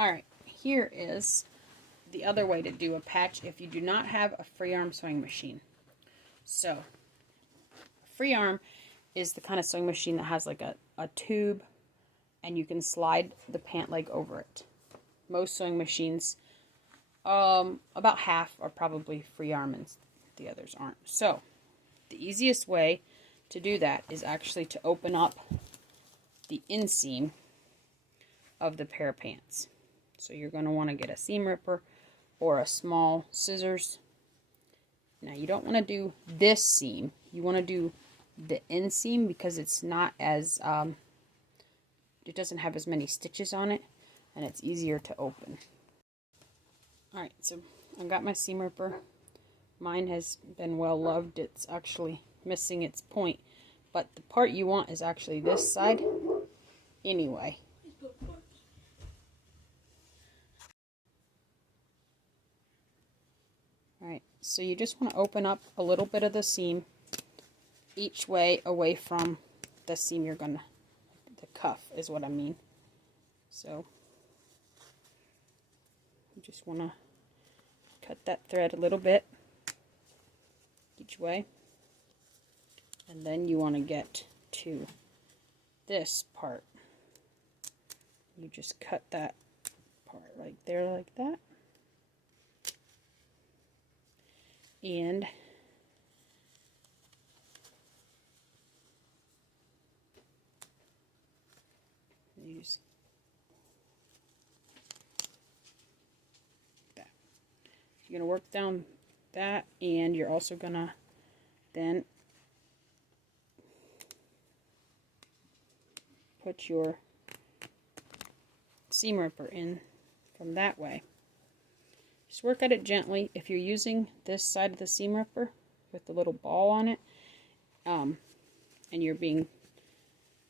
Alright, here is the other way to do a patch if you do not have a free arm sewing machine. So, a free arm is the kind of sewing machine that has like a tube and you can slide the pant leg over it. Most sewing machines, about half are probably free arm and the others aren't. So, the easiest way to do that is actually to open up the inseam of the pair of pants. So you're going to want to get a seam ripper or a small scissors. Now you don't want to do this seam. You want to do the inseam because it's not as, it doesn't have as many stitches on it and it's easier to open. Alright, so I've got my seam ripper. Mine has been well loved. It's actually missing its point. But the part you want is actually this side anyway. Alright, so you just want to open up a little bit of the seam each way away from the seam you're going to, the cuff is what I mean. So, you just want to cut that thread a little bit each way. And then you want to get to this part. You just cut that part right there like that. And you just that. You're going to work down that, and you're also going to then put your seam ripper in from that way. Just work at it gently. If you're using this side of the seam ripper with the little ball on it, and you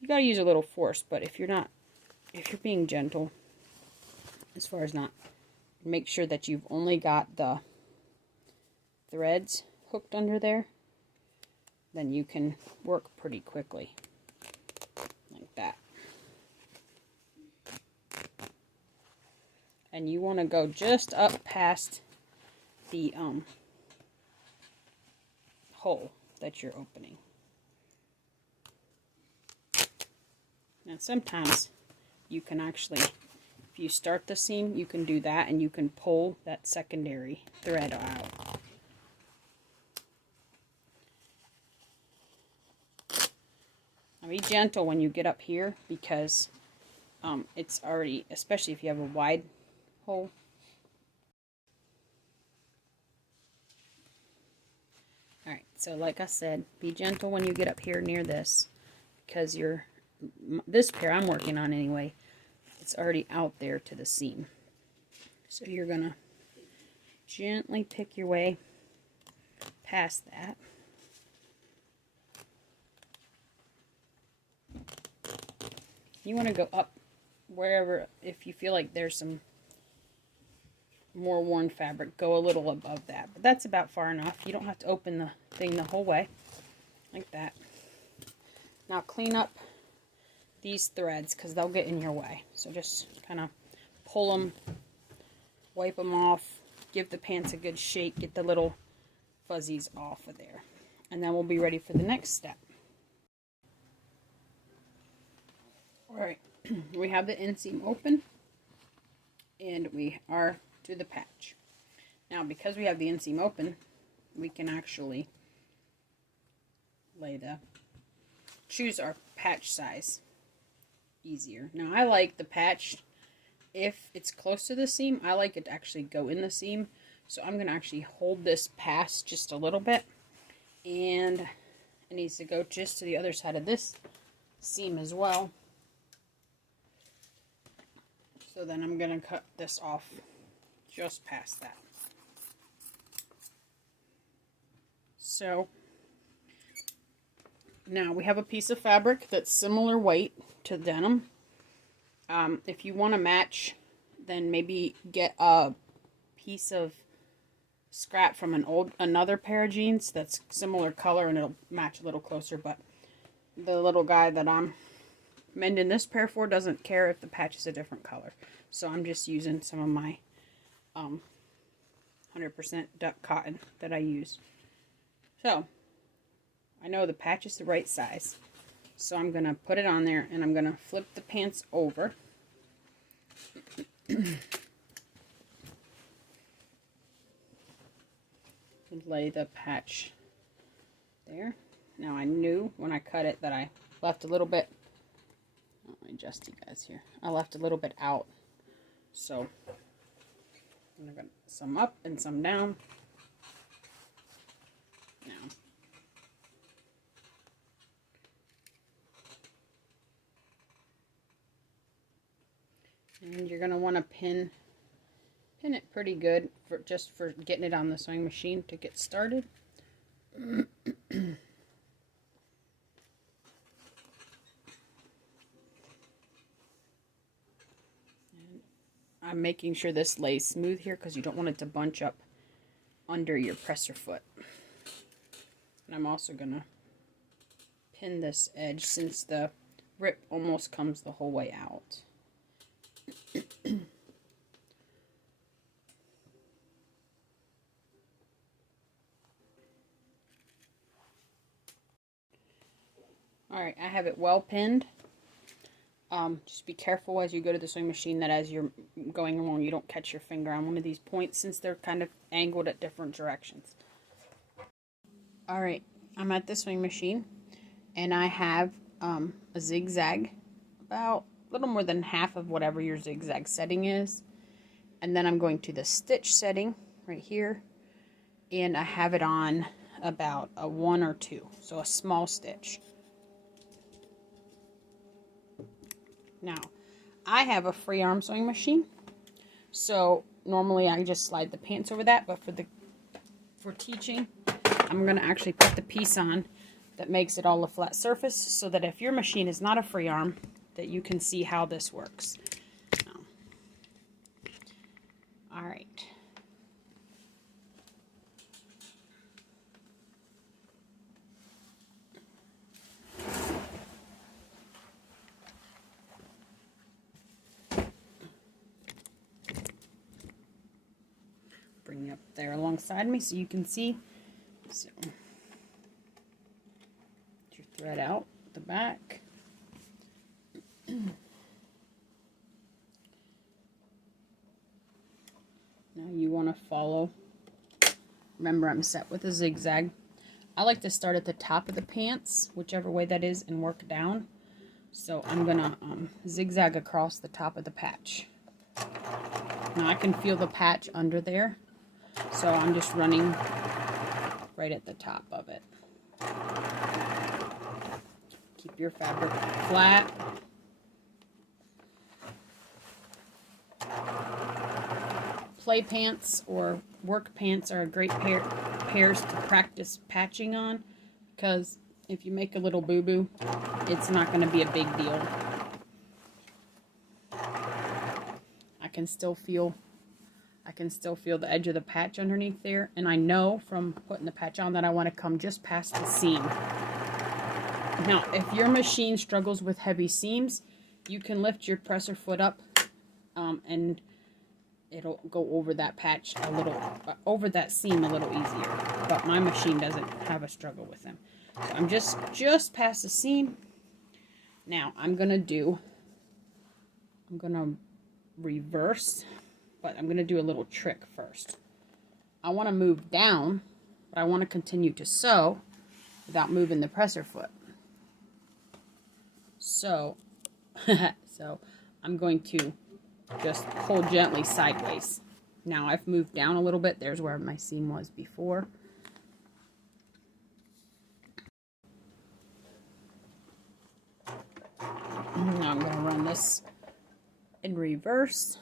gotta use a little force, but if you're being gentle, as far as not, make sure that you've only got the threads hooked under there, then you can work pretty quickly, like that. And you want to go just up past the hole that you're opening. Now sometimes you can actually, if you start the seam, you can do that and you can pull that secondary thread out. Now be gentle when you get up here because it's already, especially if you have a wide hole. Alright, so like I said, be gentle when you get up here near this because this pair I'm working on anyway, it's already out there to the seam. So you're going to gently pick your way past that. You want to go up wherever, if you feel like there's some more worn fabric, go a little above that. But that's about far enough. You don't have to open the thing the whole way, like that. Now clean up these threads because they'll get in your way. So just kind of pull them, wipe them off, give the pants a good shake, get the little fuzzies off of there. And then we'll be ready for the next step. Alright, we have the inseam open and we are to the patch. Now because we have the inseam open, we can actually choose our patch size easier. Now I like the patch, if it's close to the seam, I like it to actually go in the seam. So I'm going to actually hold this past just a little bit, and it needs to go just to the other side of this seam as well. So then I'm going to cut this off just past that. So now we have a piece of fabric that's similar weight to denim. If you want to match, then maybe get a piece of scrap from another pair of jeans that's similar color and it'll match a little closer. But the little guy that I'm mending this pair for doesn't care if the patch is a different color. So I'm just using some of my 100% duck cotton that I use. So I know the patch is the right size. So I'm going to put it on there and I'm going to flip the pants over. And lay the patch there. Now I knew when I cut it that I left a little bit, let me adjust you guys here, I left a little bit out. So I'm going to go some up and some down. Now and you're going to want to pin it pretty good for just for getting it on the sewing machine to get started. I'm making sure this lays smooth here because you don't want it to bunch up under your presser foot. And I'm also going to pin this edge since the rip almost comes the whole way out. Alright, I have it well pinned. Just be careful as you go to the sewing machine that as you're going along you don't catch your finger on one of these points since they're kind of angled at different directions. Alright, I'm at the sewing machine and I have a zigzag, about a little more than half of whatever your zigzag setting is. And then I'm going to the stitch setting right here and I have it on about a 1 or 2, so a small stitch. Now, I have a free arm sewing machine, so normally I just slide the pants over that, but for teaching, I'm going to actually put the piece on that makes it all a flat surface, so that if your machine is not a free arm, that you can see how this works. All right. Bring it up there alongside me so you can see. So, get your thread out the back. Now you want to follow. Remember, I'm set with a zigzag. I like to start at the top of the pants, whichever way that is, and work down. So I'm gonna zigzag across the top of the patch. Now I can feel the patch under there. So I'm just running right at the top of it. Keep your fabric flat. Play pants or work pants are a great pairs to practice patching on, because if you make a little boo-boo, it's not going to be a big deal. I can still feel the edge of the patch underneath there, and I know from putting the patch on that I want to come just past the seam. Now, if your machine struggles with heavy seams, you can lift your presser foot up and it'll go over that patch a little, over that seam a little easier. But my machine doesn't have a struggle with them. So I'm just past the seam. Now I'm gonna reverse, but I'm gonna do a little trick first. I want to move down, but I want to continue to sew without moving the presser foot. So, I'm going to just pull gently sideways. Now I've moved down a little bit. There's where my seam was before. Now I'm going to run this in reverse.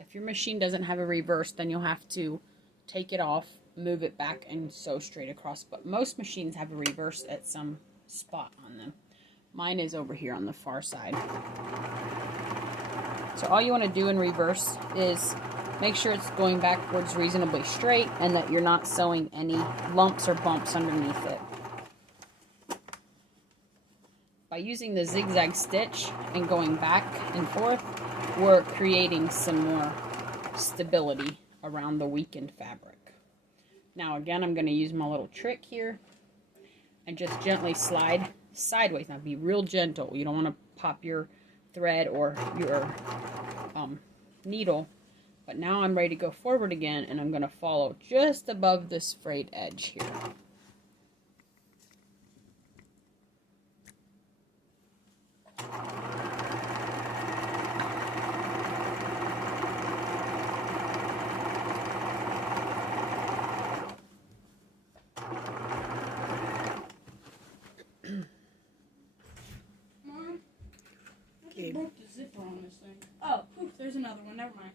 If your machine doesn't have a reverse, then you'll have to take it off, move it back, and sew straight across. But most machines have a reverse at some spot on them. Mine is over here on the far side. So all you want to do in reverse is Make sure it's going backwards reasonably straight and that you're not sewing any lumps or bumps underneath it. By using the zigzag stitch and going back and forth, we're creating some more stability around the weakened fabric. Now again, I'm going to use my little trick here and just gently slide sideways. Now be real gentle. You don't want to pop your thread or your needle. But now I'm ready to go forward again, and I'm going to follow just above this frayed edge here. I broke the zipper on this thing. Oh, poof, there's another one. Never mind.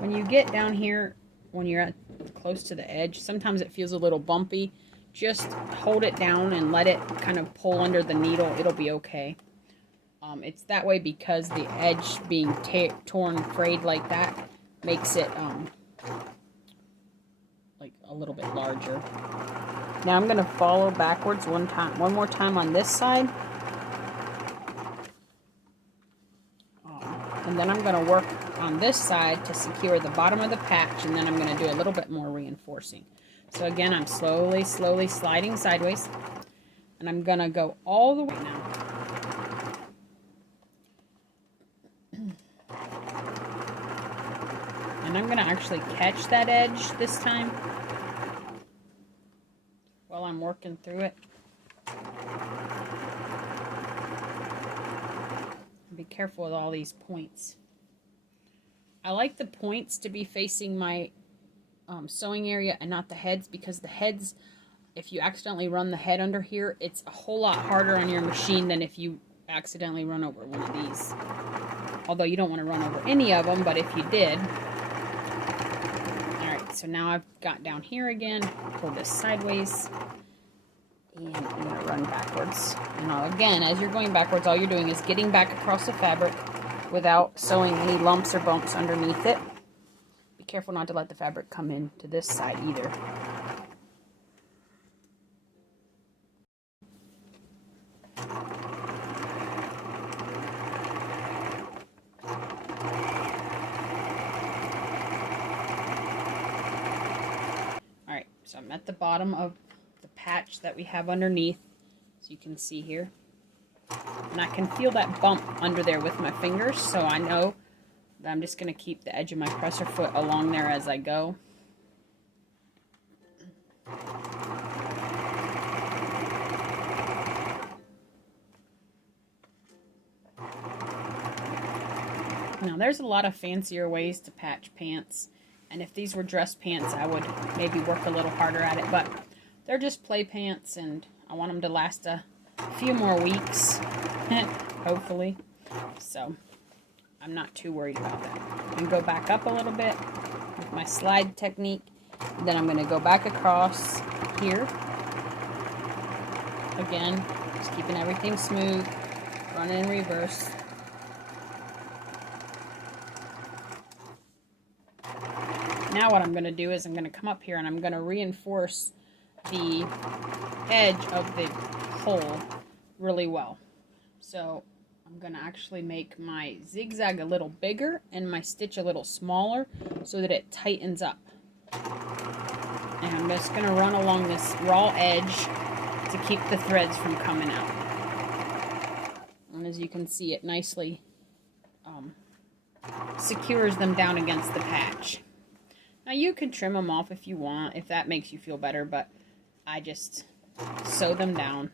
When you get down here, when you're at close to the edge, sometimes it feels a little bumpy. Just hold it down and let it kind of pull under the needle. It'll be okay. It's that way because the edge being torn, frayed like that makes it like a little bit larger. Now I'm going to follow backwards one more time on this side. And then I'm going to work on this side to secure the bottom of the patch, and then I'm going to do a little bit more reinforcing. So again, I'm slowly sliding sideways, and I'm going to go all the way now. And I'm going to actually catch that edge this time while I'm working through it. Be careful with all these points. I like the points to be facing my sewing area and not the heads, because the heads, if you accidentally run the head under here, it's a whole lot harder on your machine than if you accidentally run over one of these. Although you don't want to run over any of them, but if you did. Alright, so now I've got down here again, pull this sideways, and I'm going to run backwards. And again, as you're going backwards, all you're doing is getting back across the fabric without sewing any lumps or bumps underneath it. Be careful not to let the fabric come in to this side either. Alright, so I'm at the bottom of the patch that we have underneath, as you can see here. And I can feel that bump under there with my fingers, so I know that I'm just going to keep the edge of my presser foot along there as I go. Now there's a lot of fancier ways to patch pants, and if these were dress pants I would maybe work a little harder at it, but they're just play pants and I want them to last a few more weeks, hopefully, so I'm not too worried about that. I can go back up a little bit with my slide technique, and then I'm going to go back across here, again, just keeping everything smooth, run in reverse. Now what I'm going to do is I'm going to come up here and I'm going to reinforce the edge of the hole really well. So I'm going to actually make my zigzag a little bigger and my stitch a little smaller so that it tightens up. And I'm just going to run along this raw edge to keep the threads from coming out. And as you can see, it nicely secures them down against the patch. Now you can trim them off if you want, if that makes you feel better, but I just sew them down.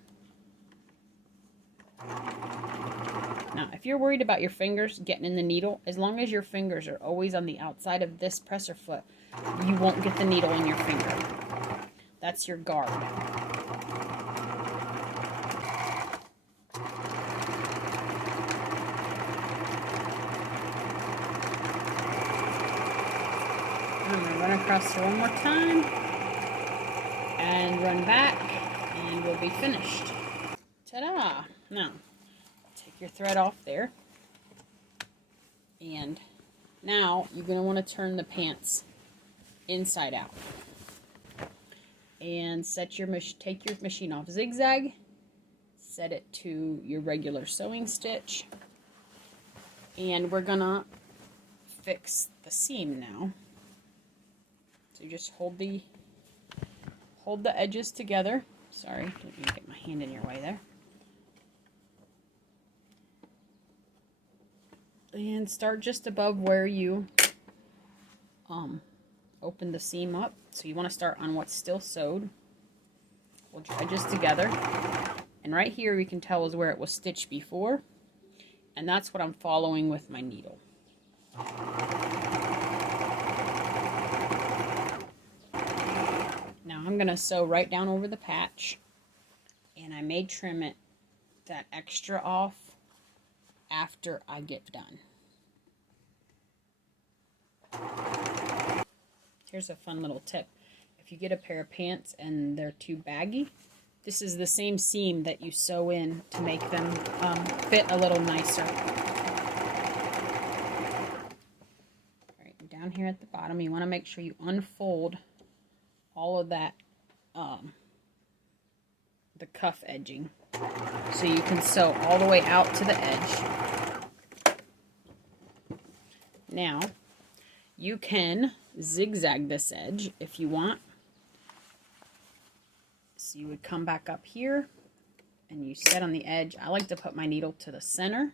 Now, if you're worried about your fingers getting in the needle, as long as your fingers are always on the outside of this presser foot, you won't get the needle in your finger. That's your guard. I'm going to run across here one more time and run back and we'll be finished. Ta-da! Now, take your thread off there. And now you're going to want to turn the pants inside out. And take your machine off zigzag. Set it to your regular sewing stitch. And we're going to fix the seam now. So just hold the edges together. Sorry, didn't mean to get my hand in your way there. And start just above where you open the seam up. So you want to start on what's still sewed. Hold your edges together. And right here you can tell is where it was stitched before. And that's what I'm following with my needle. Now I'm going to sew right down over the patch. And I may trim it that extra off after I get done. Here's a fun little tip. If you get a pair of pants and they're too baggy, this is the same seam that you sew in to make them fit a little nicer. Alright, down here at the bottom, you want to make sure you unfold all of that, the cuff edging, so you can sew all the way out to the edge. Now, you can zigzag this edge if you want. So you would come back up here and you set on the edge. I like to put my needle to the center,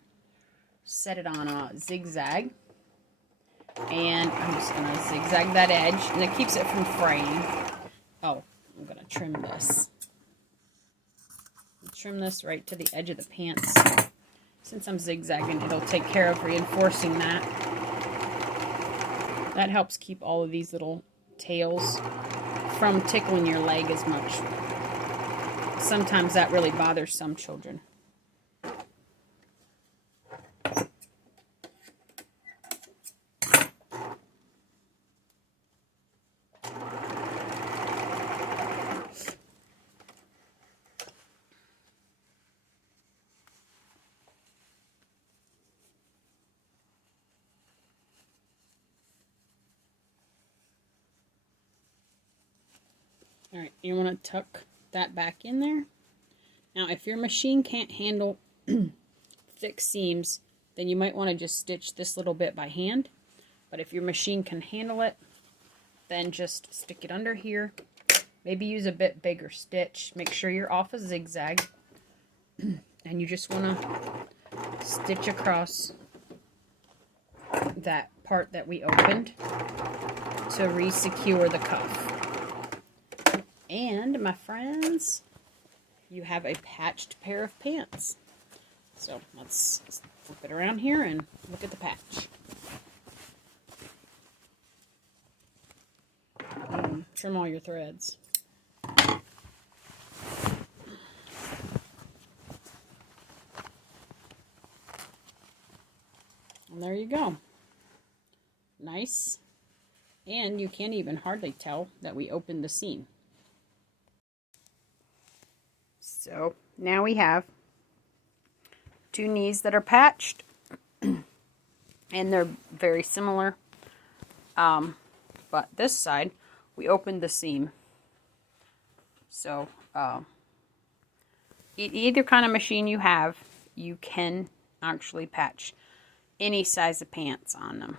set it on a zigzag, and I'm just going to zigzag that edge, and it keeps it from fraying. Oh, I'm going to trim this. Trim this right to the edge of the pants. Since I'm zigzagging, it'll take care of reinforcing that. That helps keep all of these little tails from tickling your leg as much. Sometimes that really bothers some children. Alright, you want to tuck that back in there. Now, if your machine can't handle thick seams, then you might want to just stitch this little bit by hand. But if your machine can handle it, then just stick it under here. Maybe use a bit bigger stitch. Make sure you're off a zigzag. And you just want to stitch across that part that we opened to re-secure the cuff. And, my friends, you have a patched pair of pants. So, let's flip it around here and look at the patch. Trim all your threads. And there you go. Nice. And you can't even hardly tell that we opened the seam. So now we have two knees that are patched, and they're very similar, but this side we opened the seam. So either kind of machine you have, you can actually patch any size of pants on them.